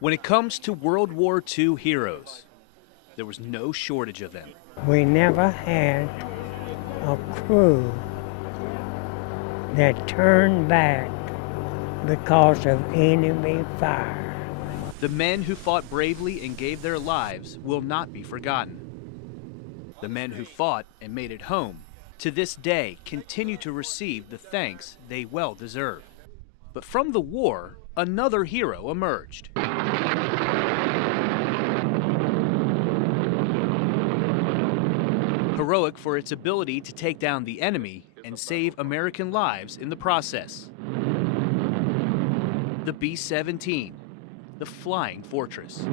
When it comes to World War II heroes, there was no shortage of them. We never had a crew that turned back because of enemy fire. The men who fought bravely and gave their lives will not be forgotten. The men who fought and made it home to this day continue to receive the thanks they well deserve. But from the war, another hero emerged. Heroic for its ability to take down the enemy and save American lives in the process. The B-17, the Flying Fortress.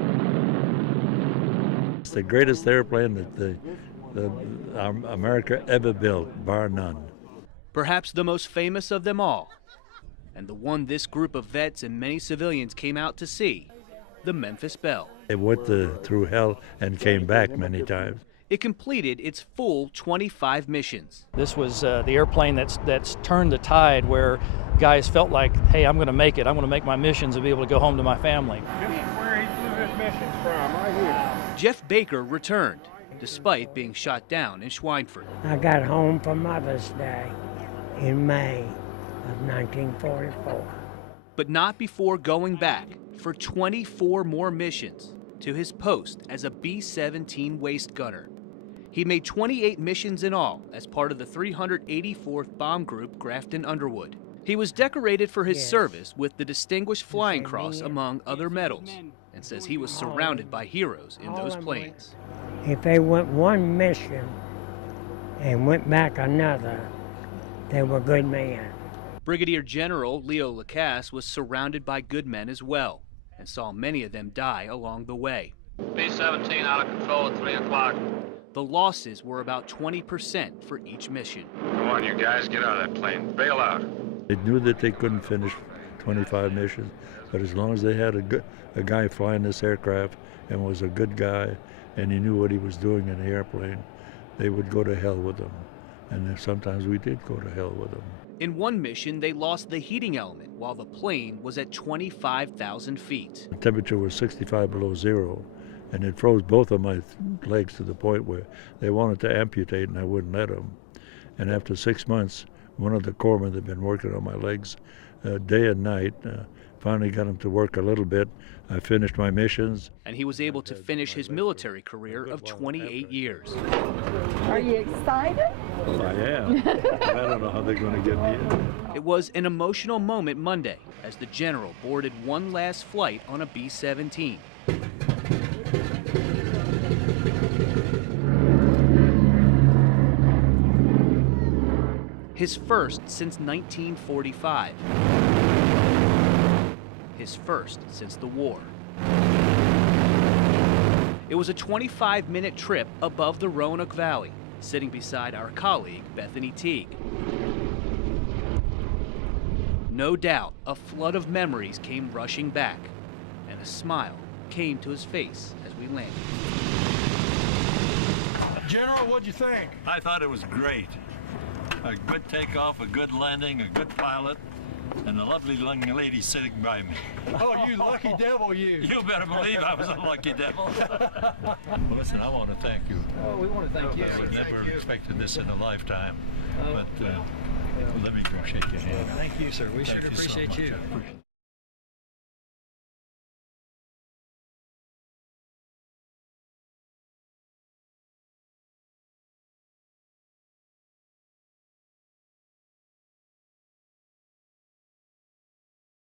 It's the greatest airplane that America ever built, bar none. Perhaps the most famous of them all, and the one this group of vets and many civilians came out to see, the Memphis Belle. It went through hell and came back many times. It completed its full 25 missions. This was the airplane that's turned the tide, where guys felt like, hey, I'm going to make it. I'm going to make my missions and be able to go home to my family. This is where he flew his missions from, right here. Jeff Baker returned, despite being shot down in Schweinfurt. I got home for Mother's Day in May of 1944. But not before going back for 24 more missions to his post as a B-17 waist gunner. He made 28 missions in all as part of the 384th Bomb Group Grafton Underwood. He was decorated for his service with the Distinguished Flying Cross among other medals, and says he was surrounded by heroes in those planes. If they went one mission and went back another, they were good men. Brigadier General Leo Lacasse was surrounded by good men as well, and saw many of them die along the way. B-17 out of control at 3 o'clock. The losses were about 20% for each mission. Come on, you guys, get out of that plane. Bail out. They knew that they couldn't finish 25 missions, but as long as they had a guy flying this aircraft and was a good guy and he knew what he was doing in the airplane, they would go to hell with him. And then sometimes we did go to hell with them. In one mission, they lost the heating element while the plane was at 25,000 feet. The temperature was 65 below zero, and it froze both of my legs to the point where they wanted to amputate, and I wouldn't let them. And after 6 months, one of the corpsmen that had been working on my legs day and night finally got him to work a little bit. I finished my missions. And he was able to finish his military career of 28 years. Are you excited? Well, I am. I don't know how they're going to get me in. It was an emotional moment Monday as the general boarded one last flight on a B-17. His first since 1945. His first since the war. It was a 25-minute trip above the Roanoke Valley, sitting beside our colleague, Bethany Teague. No doubt, a flood of memories came rushing back, and a smile came to his face as we landed. General, what'd you think? I thought it was great. A good takeoff, a good landing, a good pilot, and a lovely young lady sitting by me. Oh, you lucky devil, you. You better believe I was a lucky devil. Well, listen, I want to thank you. Oh, we want to thank you. I would never have expected this in a lifetime, but let me go shake your hand. Thank you, sir. We sure Thank you so appreciate much. you. I appreciate it.